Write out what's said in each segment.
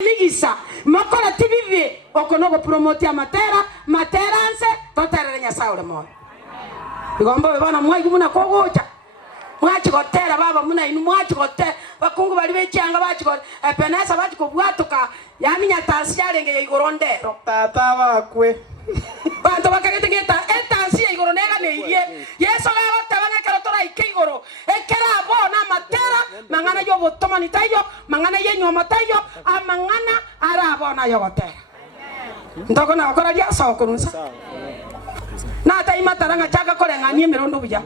Ligisa makora tibibi okonogo promote ya materanse toterere Nyasaye mo igomba bebana mwaigi muna kogocha mwachi gotera baba muna inu mwachi gotera bakungu bali becyanga bachi go epenesa bachi kubwatuka yaminya tansi yarengeye igorondero tata bakwe bantu bakagetegeta etansi ya igoronega neiye Yesu laba tabanga kero tora ikigoro ekera bona matera mangana yo botoma nitayo mangana yenyo matayo amangana ara bona yo gotera ndoko na okora dia sokurusa na taima taranga chaka korenga ni mirondo buja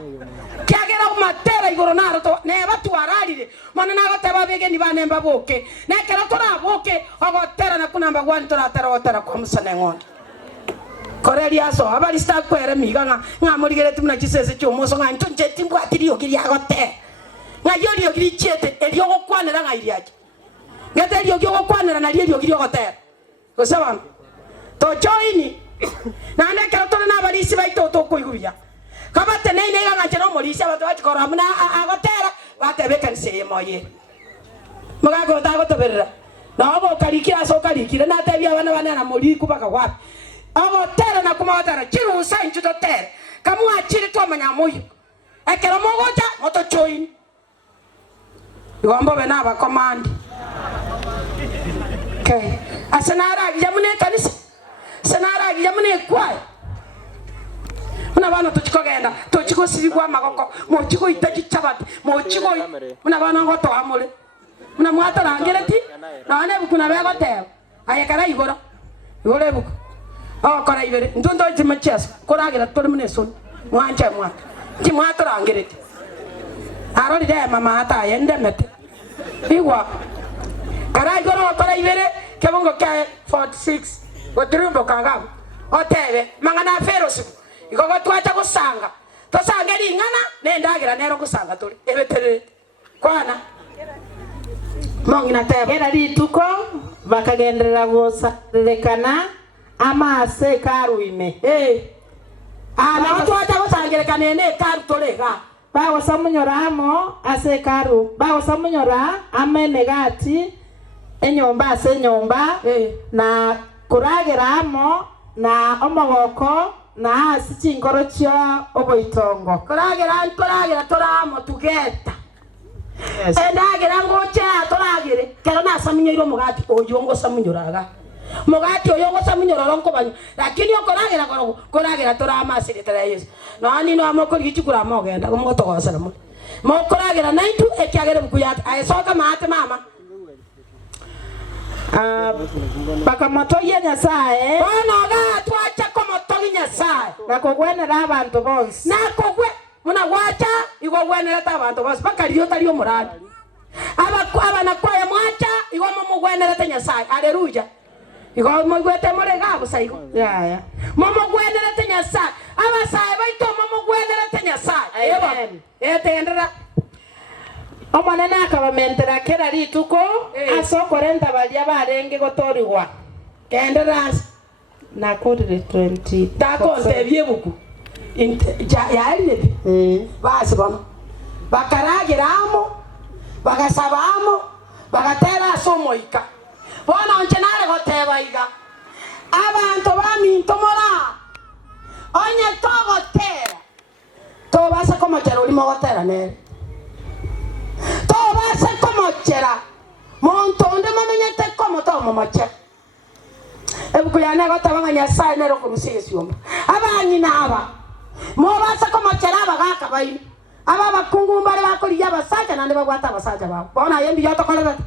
kiagera umatera igoro naro to ne batu ararire mona na goteba bege ni banemba boke ne kero tora boke ogotera na kunamba 1 tora tera otera kwa musane ngondo korelia so abali sta kwere miga nga murigere tumuna kisese cyo muso nga ntunje timbwatiriyo kiri agote nga yoriyo kiri chiete elio gokwanera nga iriaje ngete elio gokwanera na elio kiri agote gosaba to joini na ande kero tole na abali isi baito to kuiguya kabate nei nei nga chero molisi abato bakora muna agotera batebe kanse yemoye mugago tagotoberera na abo karikira so karikira na tebia bana na muri kubaka wapi abo tera na kumawatara chiru sa inchuto tera kamu achiri to manyamoyo ekero mogoja moto join igombo bena ba command okay asanara yamune kanisa sanara yamune kwai muna bana tuchikogenda tuchikosirigwa magoko mochiko itachi chabati mochiko muna bana ngoto amule muna mwatara ngereti na ane bukuna bego tera ayekara igoro buku oh kora ibere ndondo jimachias koragira tole muneson mwanja mwa timwatara ngereti arori de mama ata yende mete iwa kara igoro kora ibere kebongo ka 46 gotrumbo kangabo otebe mangana ferosu igogo twacha gusanga tosangeri ingana nendagira nero gusanga tuli ebetere kwana mongina tebe era lituko bakagenderera bosa lekana amase karuime ana watu hata gusangireka nene karu tolega bawo samunyoramo ase karu bawo samunyora amenegati enyomba ase nyomba na kurageramo na omogoko na asichingoro chyo oboitongo kuragera toramo tugeta endagera ngocha toragere kero na samunyiro mugati oyongo samunyoraga mugati oyongo samunyoro ronko banyu lakini okoragera torama asire tara Yesu nani no amokori gichukura mogenda gomotogosera mo mokoragera naitu ekyagere bukuyata ayesoka mate mama bakamatoya Nyasaye bona ga twacha komotogi Nyasaye nakogwenera abantu bonse nakogwe muna wacha igogwenera ta abantu bonse bakariyo tariyo murani abana kwaye mwacha igomo mugwenera ta Nyasaye haleluya igomo gwete murega busaigo ya momo gwenera ta Nyasaye abasaye baito momo gwenera ta Nyasaye amen etendera omonene akabamentera kera lituko asokorenta balia barenge gotorigwa kenderas na kodire 20 takonte byebuku ya ile basi bono bakaragiramo bagasabamo bagatera somoika bona oncenare goteba iga abantu baminto mora onye togotera to basa como chero limo gotera ne to basa como chera monto onde mamenyete como to momoche ebuku yana gotaba Nyasaye nero kurusesiomba abanyi naba mo basa como chera bagaka bayi aba bakungumbare bakoriya basaja nande bagwata basaja babo bona yembi yotokolera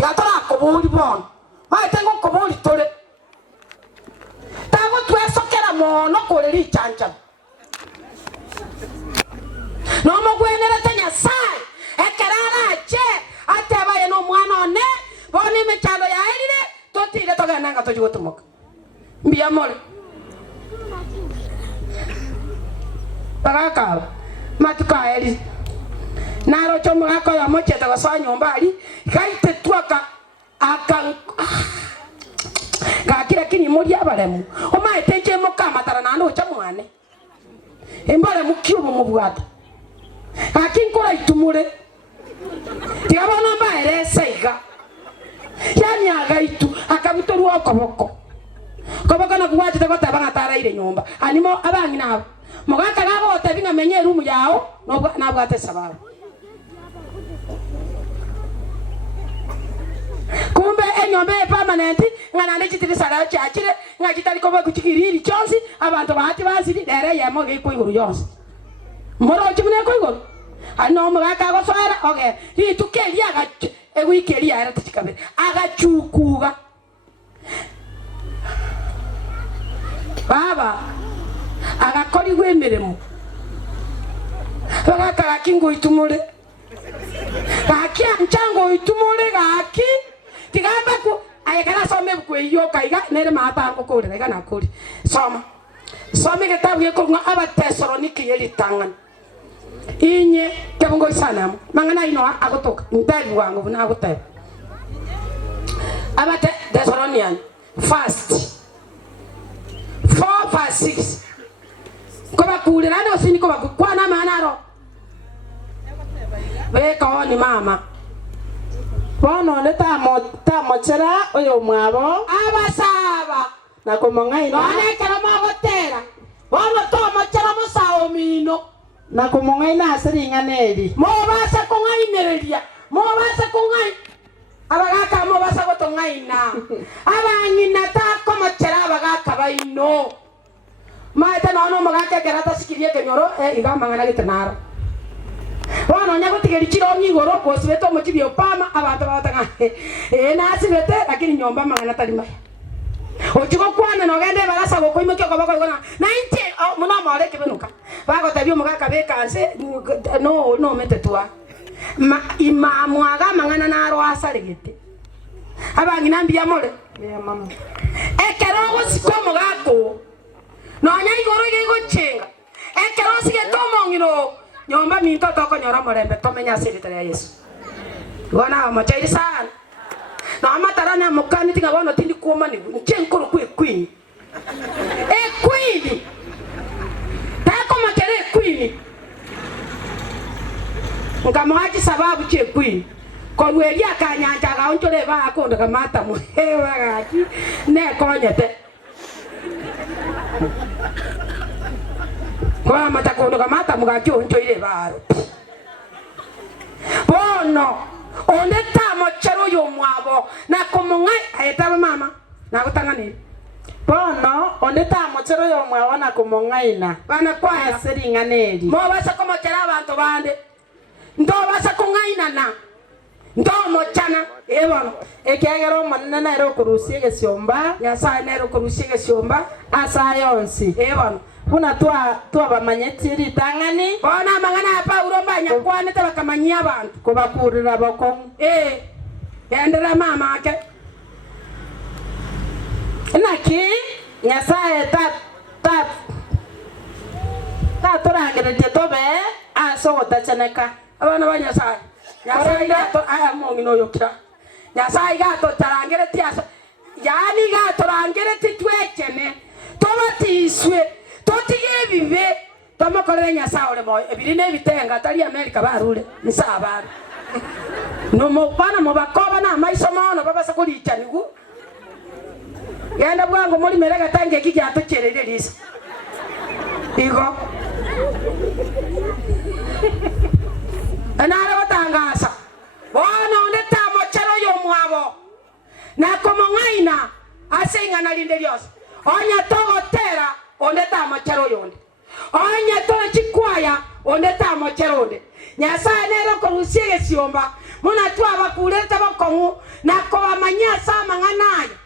yatora kobuli bon mai tengo kobuli tole tago twesokera mono koleri chancha no mo gwenera ta Nyasaye ekerara che ateba ye no mwana one boni mechalo ya elire totire togana nga tojigotumoka mbia mole bagaka matuka eli naro chomo gako ya mocheta gaswa nyombali kaite twaka akan gakira kini muri abaremu oma etenje mukama tara nando chamwane embara mukiubo mubwata akin kora itumure tiabona mbaere seiga yani agaitu akabutorwa okoboko koboko na kuwatite goteba ngataraire nyomba animo abangi nabo mogaka gabo gotebi ngamenye rumu yao nabwate sababu kumbe enyomba permanent ngana ndechitiri sara chachire ngachitari koba kuchikiriri chonsi abantu bahati basiri dere yemo giko iguru yonsi moro chimune ko iguru ano mogaka go swara okay ritukeli aga ewikeli ara tichikabe agachukuga baba agakori gwemeremo bagaka kingo itumure gakia nchango itumure gaki tigamba ku ayekara some bukweyo kaiga nere mata ngokore rega nakuri soma kitabu yekonga abatesaloniki yelitangan inye kebongo sana mangana ino agotoka ndabi wangu buna agoteba abate Thessalonian first 4:6 koba kule nani osini koba kwana manaro weka oni mama bono leta mochera oyo mwabo abasaba na komongai no ane kera magotera bono to mochera musao mino na komongai na asiringa neri mo basa kongai nereria mo basa kongai abagaka mo basa gotongai na abanyina ta komochera abagaka baino maeta no magaka kerata sikirie kenyoro igamangana gitenaro bono nyago tigeri chiro nyigoro kosibeto mochibio pama abantu batanga nasibete lakini nyomba mangana talima ochigo kwana no gende barasa go koimo kyo kobako gona 90 muno mare kebenuka bago tabio mugaka bekanse no metetwa imamu aga mangana naro asaregete abangi nambia more ya mama ekero go sikomo gako no nyigoro gego chenga ekero sige tomongiro nyomba minto toko nyora morembe tomenya sirita ya Yesu wana machairi sana na amatara na mukani tinga bono tindi kuoma ni nchenkoro ku queen queen tako makere queen ngamwaji sababu che queen ko lweli akanyanja ga onchole ba akonda kamata mu hewa gaki ne konyete kwa matakondo kamata mugaki onchoire baro bono onde tamo chero yo mwabo na komongai ayetaba mama na gutangani bono onde tamo chero yo mwabo na komongai na bana kwa asiringa neri mo basa komo chera abantu bande ndo basa kongaina na ndo mochana bono ekegero manana na ero kurusie gesiomba ya sa na ero kurusie gesiomba asa yonsi bono kuna tua bamanyetiri tangani bona mangana Paulo banya kwane tabakamanyia abantu ko bakurira boko yendera mama ake naki nyasaye ta torangere tobe aso gotachaneka abana banyasaye nyasaye gato aya mongino yokira nyasaye gato tarangere tiaso yani gato rangere titwekene tobatiswe totige bibe tomakorera nyasaye ole moyo ebirine bitenga tali America barule nisabara no mopana mobakoba na maiso mono baba sakuricha nigu yenda bwango muri merega tange kijya tocherere lisa igo anara watangasa bona ondeta mochero yo mwabo na komongaina asinga na linde lyose onya togotera ondeta mochero yonde onya tole chikwaya ondeta mochero onde nyasaye nero korusiege siomba muna twaba kuleta bakongu na kobamanya sama nganayo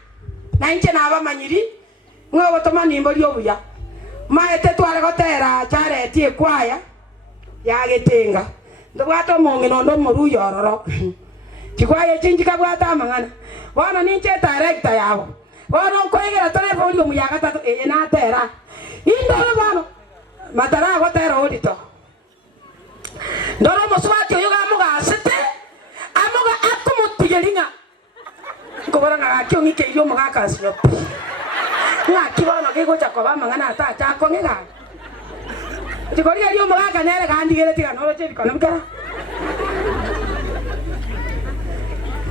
na inche na abamanyiri mwe botoma nimbo lyobuya maete twale gotera chare tie kwaya ya getenga ndobwato mongino ndo muruyororo chikwaya chinjika bwata mangana bona ninche director yabo bona koigera tole bolyo muyaga tatu na tera indoro bano matara gotera odito ndoro moswati yoga muga sete amuga akumutigelinga ngobora ngakyo ngike iyo muga kasyo ngakibona kego chakoba mangana ata chako ngega tikori iyo muga kanere gandigere tigano roche bikono mukara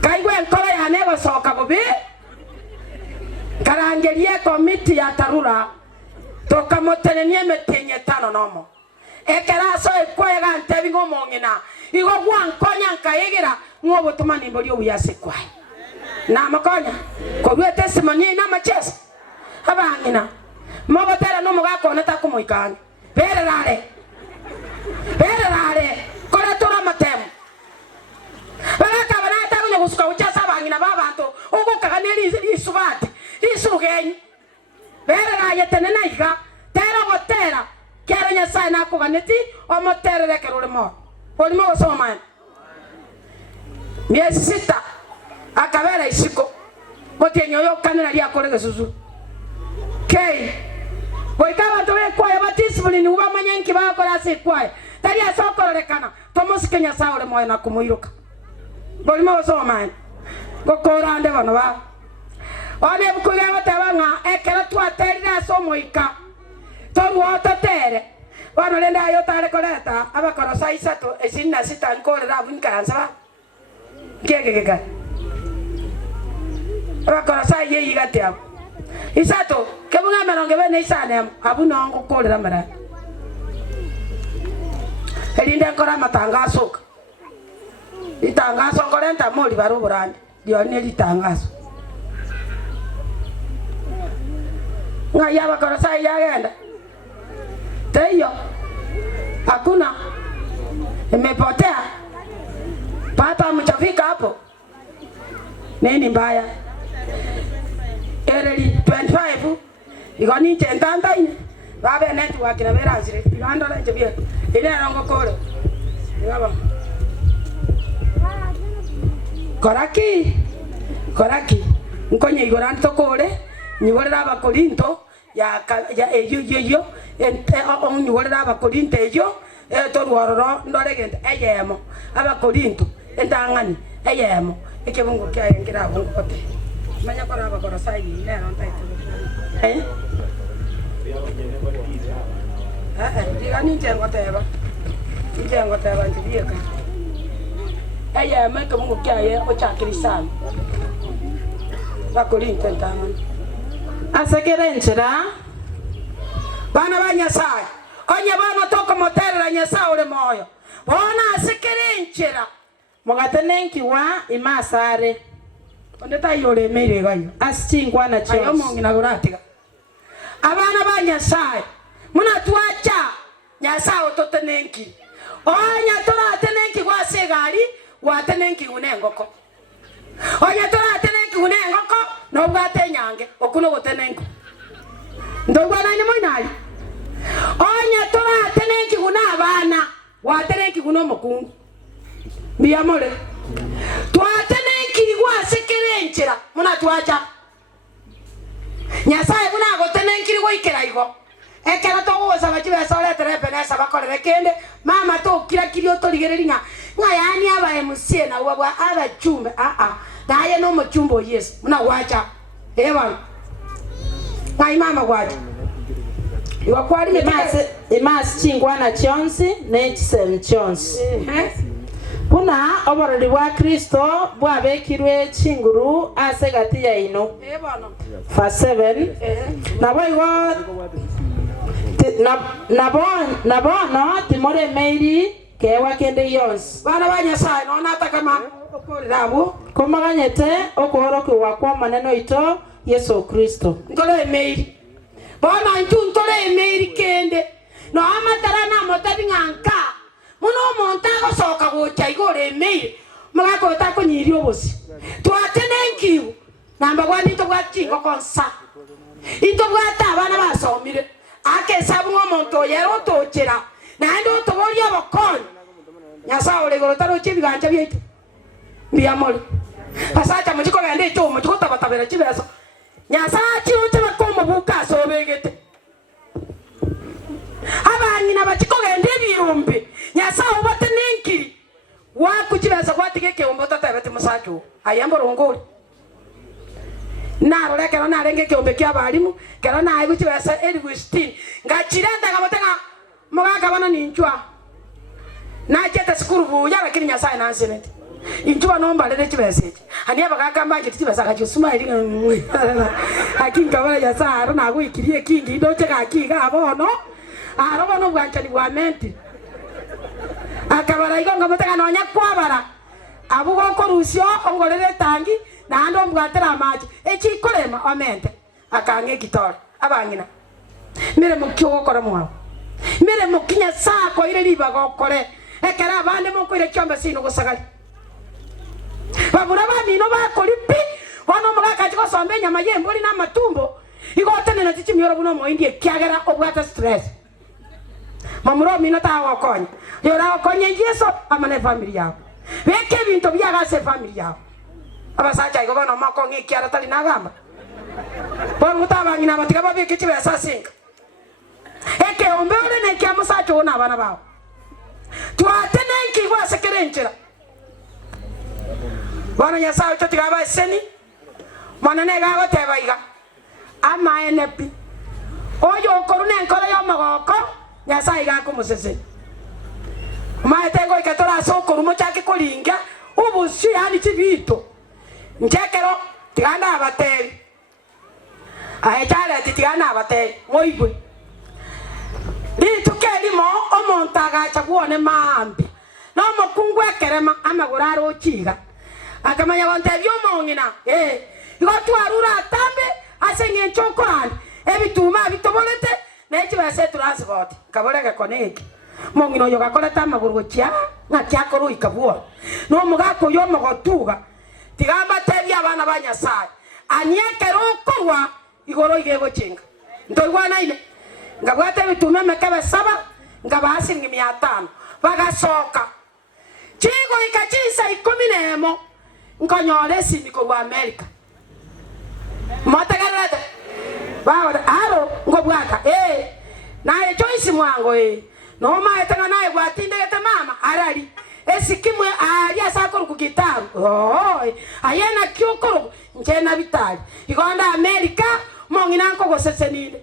kaigwe nkora ya nego soka bobe karangerie komiti ya tarura tokamotenenie metenye tano nomo ekera so ekwega ntebi ngomongina igo gwankonya nkaigira ngobo tumani mboli obuyase kwae na makonya ko bwe testimony na machesa abangina mogotera no mugakona takumoikana bererare kora tora matemu baraka banata kunyo gusuka uchasa abangina babantu ugukaganira isubati isugenyi bererare tenena iga tera gotera kera Nyasaye nakuganiti omoterere kerurimo olimo gosoma miezi 6 akabera isiko motenyo yokanira lia kore gesusu kei boikaba tole kwa batisbuli ni uba manyenki bakora se kwa tari asokorekana tomosike Nyasaye ole moyo na kumuiruka bolimo gosoma gokorande bano ba one bukuga batabanga ekera twaterira somoika toruota tere bano lenda yo tare koleta abakora saisa to esinna sita nkorera bunkansa kekekeka abakora sai ye yigatia isato kebunga meronge bene isane abuna ngo kolera mara elinde nkora matangazo itangazo ngorenta moli baro burande dio ne litangazo ngaya bakora sai yagenda teyo hakuna imepotea pata mchafika hapo nini mbaya ereli 25 igoni tentanda ine babe network na berazire igando la jebia ile rongo kole ngaba koraki nkonye igorante kole nyigorera abakorinto ya eyo onyigorera abakorinto eyo toruororo ndoregente eyemo abakorinto endangani eyemo ekebungu kya ngira bungu kote manya kora abakora sai lero ntaito digani njengoteba ntibieka eyemo ekebungu kya ye ochakirisan bakorinto endangani asekere nchira bana ba Nyasaye onye bana toko moterera Nyasaye ole moyo bona asekere nchira mogatenenki wa imasare ondeta yole mere gayo asingwa na chos ayo mongina goratiga abana ba Nyasaye muna tuacha Nyasaye ototenenki onya tora tenenki kwa segari wa tenenki unengoko onya tora tenenki unengoko no bwate nyange okuno gotenenko ndogwana ni moinali onya tora tenenki una abana wa tenenki kuno mokungu biyamole twatenenki gwa sekerenchera muna twacha Nyasaye muna gotenenki gwa ikera igo ekera to goza bachibe sole terepe nesa bakorere kende mama to kira kirio to ligereringa ngayani aba emusie na wabwa aba chumbe daye no mochumbo Yesu muna wacha ewa ngai mama gwaje iwa kwali imas chingwa na chonsi ne chisem chonsi kuna oborori bwa Kristo bwabekirwe chinguru ase gati ya ino verse 7 nabo igo nabono timore meiri kewa kende yonsi bana ba Nyasaye nona atakama okorerabo komaganyete okoroke wakwa maneno ito Yesu Kristo ntole meiri bona ntole meiri kende no amatara na motabi nganka muno montago soka gocha igore meiri magako takonyiri obosi twatenenki namba gwani to gwachingo konsa into gwata abana basomire ake sabu ngomonto yero tochera na ndo tobori abakon Nyasaye ole goro taro chibiganja byetu biyamole pasacha mujiko gande cyo mujiko tabatabera chibeso Nyasaye chiro cyabakomo bukaso begete abanyina bachiko gande birumbi Nyasaye obatenenki wakuchibesa kwatigeke ombota tabete musacho ayambo rongori naro lekero narenge kiombe kya balimu kero na ayi kuchibesa Edwin ngachirenda kabotanga mugaga bana ninjwa na cheta skuru buya lakini Nyasaye nansenete injuba nomba lele chibese ani abagaka manje tibasa ka chusuma iri akinga bala ya sara na go ikirie kingi ndoche ka kinga abono arobono bwanchani bwa menti akabara igonga mutaka nonya kwabara abugo korusyo ongorere tangi na ando mbwatera maji echikorema omente akange kitoro abangina mere mukyo gokora mwa mere mukinya sako ire riba gokore ekera abande mukwire kyombe sino gusagari babura bamino bakolipi ono mugaka chiko sombe nyama yemboli na matumbo igotene na tichimyoro buno moindie kyagera obwata stress mamuro mino ta wakonya yora wakonya Yesu amane familia yao weke bintu byagase familia yao abasacha igo bano makongi kyara tali nagamba bon mutabanye nabatiga babike kibesa singa eke ombele ne kyamusacho ona abana bawo twatene nkigwa sekerenchira bana nyasa ucho tigaba seni mwana ne gago tebaiga ama enepi oyo korune nkora yo magoko nyasa iga kumusese maitengo ikatora soko rumo chake kolinga ubushi yani chibito njekero tiganda abateri ahechale tiganda abateri moigwe litukeli mo omontaga chakuone mambi no mokungwe kerema amaguraro ochiga akamanya bonte byomongina igotwarura atambe asenge chokorani ebituma bitobolete nechibase transport kabolege koneki mongino yo gakoleta amaguru chia ngakyakoro ikabua no mugako yo mogotuga tigamba tebya abana banyasai anyekero korwa igoro igego chinga ndoigwa naine ngabwate bitume mekebe saba ngabasingi 500 bagasoka chigo ikachisa 10 nkonyole simiko wa America motagarada bawa aro ngobwaka naye choice mwango no maetanga naye bwatinde gete mama arari esikimwe aria sakoro ku gitaru ayena kyokoro njena bitali igonda America mongina nko gosesenide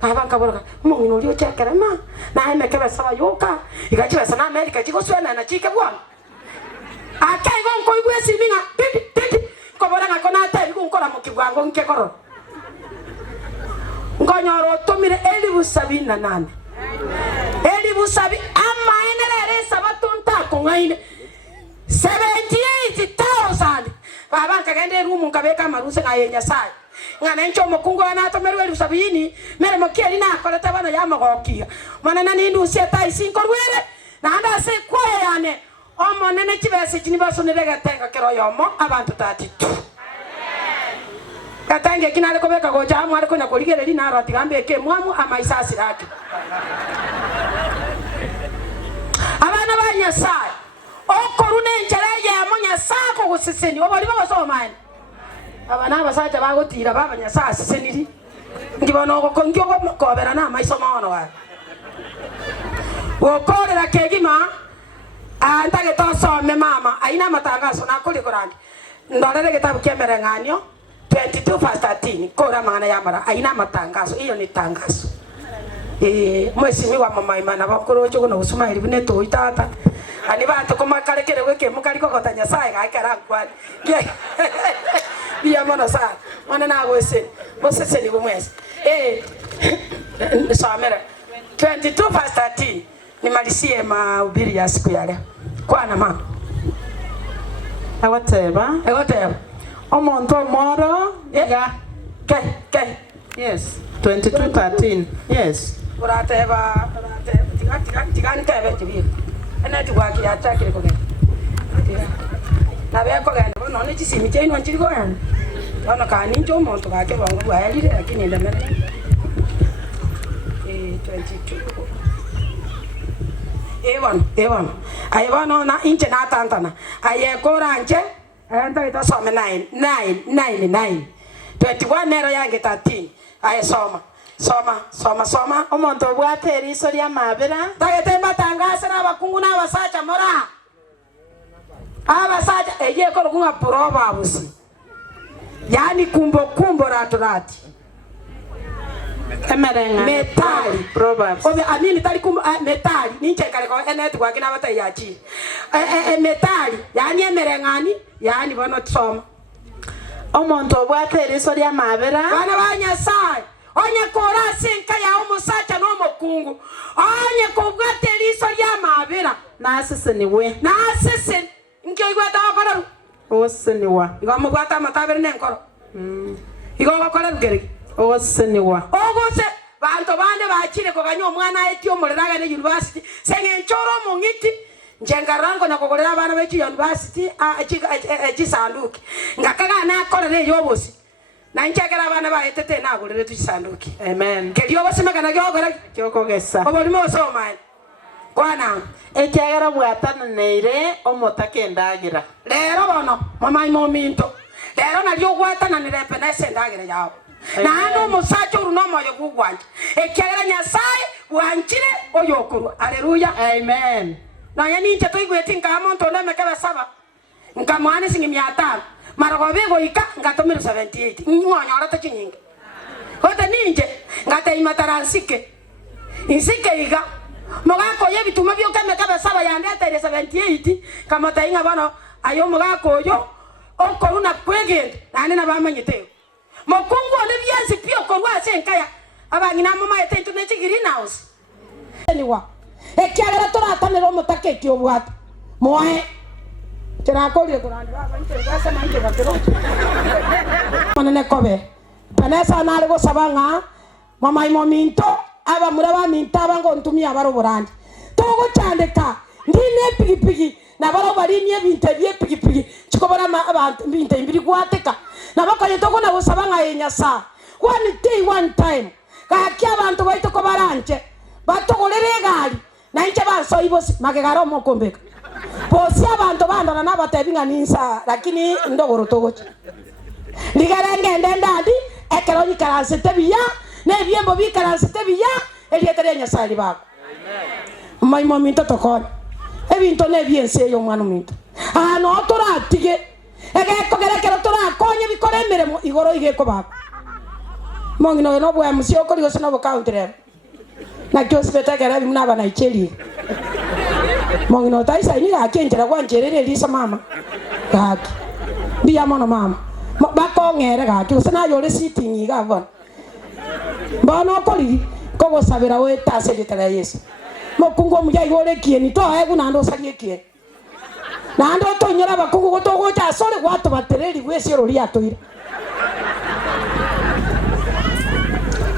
abanka boroka mongino lyo chekera ma naye mekebe saba yoka igachibesa na America chigoswena na chike bwana akai gonko igwe siminga titi kobora ngako na tabi kunkora mukigwango nkekoro ngonyoro tumire 78 ama enere sabatunta kungaine 78,000 baba kagende rumu kabeka maruse ngayenya sai ngana ncho mukungu anatomero 70 mere mokieli na akoleta bana ya magokia mana nani ndusia tai 5 rwere na anda se kwaye yane omo nene chibese chinibaso neregatenga kero yomo abantu 32 katange kinale kobeka goja amwale konya koligere lina arati gambe ke mwamu amaisasi raki abana banyasai okorune njereye amunya sako gusiseni obali babasomani abana basacha bagotira babanyasasi seniri ngibona okongyo kobera na maiso maono wa wokorera kegima antage tosome mama aina matangazo nakuli korandi ndorere kitabu kemere nganyo 22:13 kora maana ya mara aina matangazo hiyo ni tangazo mwesimi wa mama imana bakoro cyo no usuma iri bune to itata ani bantu komakarekere weke mukariko kotanya sai gakara kwani biya mona sa mona na wese bosese ni bumwese samera 22:13 nimalisie mahubiri ya siku ya leo kwana mama awateba omonto moro ke yes 22:13 yes urateba tigani tebe tibi ene tigwaki ya chakire ko na be ko ganda bono ne chisimi che ino nchiri ko yana bono ka ni njo monto ga ke bangu bwa yalire lakini ndamere 22 ewan ayebano na inche na tantana ayekora nche enda ita some 9 21 nero yange 13 ayesoma soma omonto bwateri isoria mabera tagete matangasa na bakungu na basacha mora abasacha eye ko kunga proba abusi yani kumbo raturati emerenga metali Proverbs obe anini tali metali ninche kale ko enet kwa kina bata yachi metali yani emerengani yani bono tsoma omonto obwate eriso lya mabera bana ba Nyasaye onye kora sinka ya umusacha no mukungu onye kubwate eriso lya mabera naseseniwe nasese nkyo igwata bakora oseniwa igomo gwata matabere nenkoro igogo bakora rugerege oseniwa ogose bantu bande bakire ko ganyo omwana eti omuleraga ne university senge nchoro mungiti njengarango na kogorera abana bechi university chisanduki ngakaga na akorere yobosi na nchekera abana baetete na agorere tuchisanduki amen kelio basemekana gyogora kyokogesa obolimo osomani kwana ekyagera bwatananeire omotakendagira lero bono mama imominto lero nalyo gwatana nirepenese ndagira yawo nando musacho runo moyo kugwanje ekyagera Nyasaye bwanchire oyokuru haleluya amen na yani nche toigweti ngamonto ndamekebe saba nkamwani singi 500 marago bego ika ngatomira 78 ngonyora tachinyinga hote ninje ngate imataransike insike iga mogako yebituma byo kamekebe saba yande atere 78 kama tainga bano ayo mogako yo okoruna kwegende nane na bamanyite mokungu ne byansi pio korwa senkaya abangina mama yetentu ne greenhouse eniwa ekyagera toratanira omutake kyobwata moe terakolire kurandi baba nte gwasa manje bakero manene kobe panesa nale go sabanga mama imominto aba muraba minta abango ntumia baro burandi togo chandeka ndine pigipigi na baro bari nye binte bye pigipigi chikobara abantu binte mbiri gwateka na bakaye togo na gusabanga yenyasa one time kakya abantu baito ko baranje batogolere gali na inche baso ibosi magegaro mokombeka posi abantu bandana nabatebinga ninsa lakini ndogoro togochi ligarenge ndendadi ekeroni karansete biya ne biembo bikaransete biya elietere Nyasaye bako amen mai momento tokon ebinto ne biense yo mwana minto no toratige egeko gerekero torakonye bikore emeremo igoro igeko bako mongino no bwa musio koligo sino bo counter na kyosibeta gara bimna bana icheli mongino taisa ini akenjera kwanjerere lisa mama gaki biya mono mama bakongere gaki usana yore sitting iga bon bono koli kogo sabira we tase litera Yesu mokungo mujai gore kieni to egu nando salie kie nando to nyora bakungu gotogo cha sore watu batereri wesero lia toire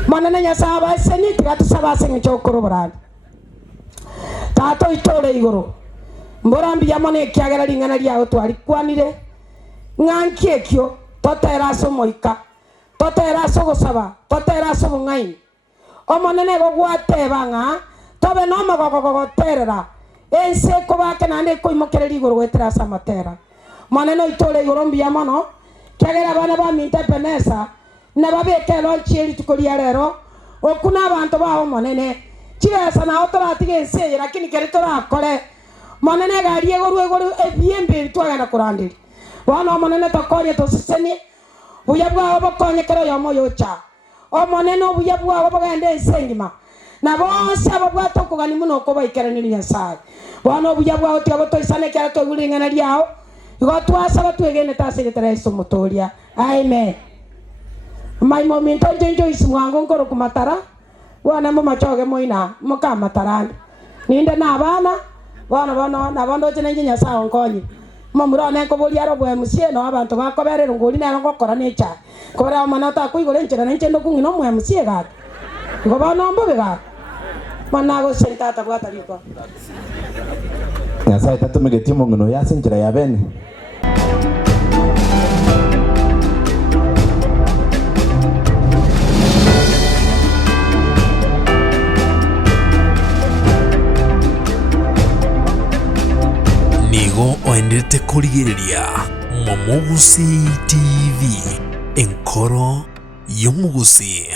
manana Nyasaye seni tigatu sabase ngchokoro barani tato itore igoro mborambi yamone kyagera lingana lya otwali kwanire ngankekyo totera somoika totera sogosaba totera sobungai omonene go gwatebanga tobe no magogogoterera ense ko bake nande ko imokereri igoro wetera samatera monene itore igoro mbiya mono kyagera bana ba minta penesa na babekelo chiri tukolia rero okuna abantu baho monene chiresa na otora tigense lakini keritora kole monene gari egoro ebiembe bitwagana kurandiri wana monene tokorie tosiseni uyabwa obokonye kero yomo yocha o monene obuyabwa obogende ensengima na bose ababwato kugani muno ko baikeranira Nyasaye wana obuyabwa oti abotoisane kya to gulingana lyao igotwasa batwegene tasegetera Yesu mutoria amen mai momento njenjo ismwango nkoro kumatara wana mama choge moina muka matarani ninde na bana wana na bondo chene Nyasaye onkonyi mamuro ne ko boli aro bwe musie no abantu bakoberera ngoli na ngokora necha kora manata kuigore nchera nchendo kungino mwe musie ga ngo bana mbobe ga manago sentata bwata liko Nyasaye tatumege ngino ya senjera ya bene nigo oendete kurigiriria Momugusi TV enkoro y'omugusi.